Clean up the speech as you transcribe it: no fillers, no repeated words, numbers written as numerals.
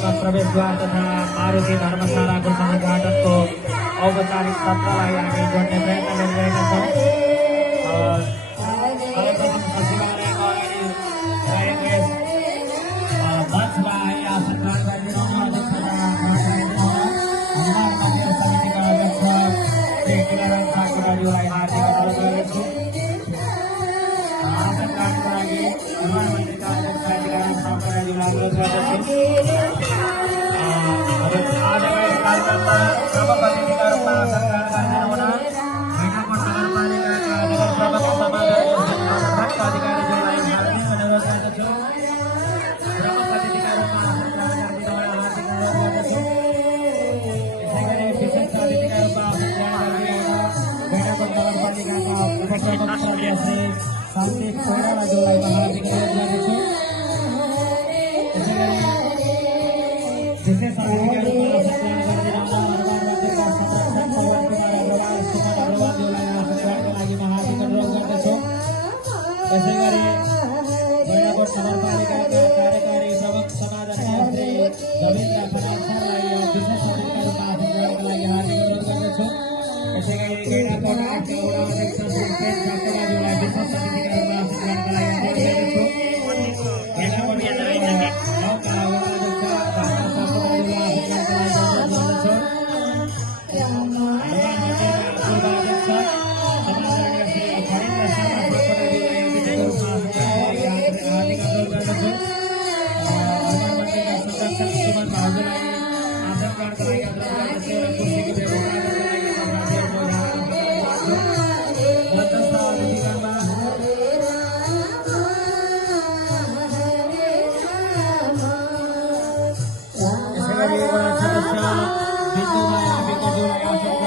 प्रवेश द्वार तथा मारुति धर्मशाला को उद्घाटन को औपचारिक सत्रलाई हामी जोड्ने प्रयत्न गरिरहेका छौँ और सर्वप्रथम सचिवालयको अगाडि रहेको यस मञ्चलाई आसन ग्रहण गरिदिनु अध्यक्षता समितिका अध्यक्ष श्री किरण ठाकुरज्यूलाई हार्दिक अनुरोध गर्दछु। आसन ग्रहणको लागि प्रधानमन्त्रीका अध्यक्ष किरण ठाकुरज्यूलाई अनुरोध गर्दछु। आजको कार्यक्रममा प्रमुख अतिथिका रूपमा आसन ग्रहण गरिदिनुहुन मैनाकोट नगरपालिकाका नगर प्रमुख समाजका अधिकारीज्यूलाई हार्दिक अनुरोध गर्दछु। प्रमुख अतिथिका रूपमा आसन ग्रहण गरिदिनुहुन हार्दिक अनुरोध गर्दछु। यसैगरी विशिष्ट अतिथिका रूपमा आसन ग्रहण गरिदिनुहुन मैनाकोट नगरपालिकाका उपप्रमुख सदस्य श्री सन्दीप कोइरालाज्यूलाई हार्दिक अनुरोध गर्दछु। यसैगरी विशेष अतिथिका रूपमा यसै गरी मैनाकोट नगरपालिकाका कार्यकारी प्रमुख समाजका श्री रविन्द्र खनाललाई विशेष अतिथिका रूपमा आसन ग्रहणका लागि हार्दिक अनुरोध गर्दछु। यसै गरी मैनाकोट 8 का वडा अध्यक्ष श्री प्रेम ठाकुरज्यूलाई विशेष अतिथिका रूपमा आसन ग्रहणका लागि अनुरोध गर्दछु। मैनाकोट 9 का वडा अध्यक्ष डाक्टर सापुज्यूलाई आसन ग्रहणका लागि अनुरोध गर्दछु। सदस्य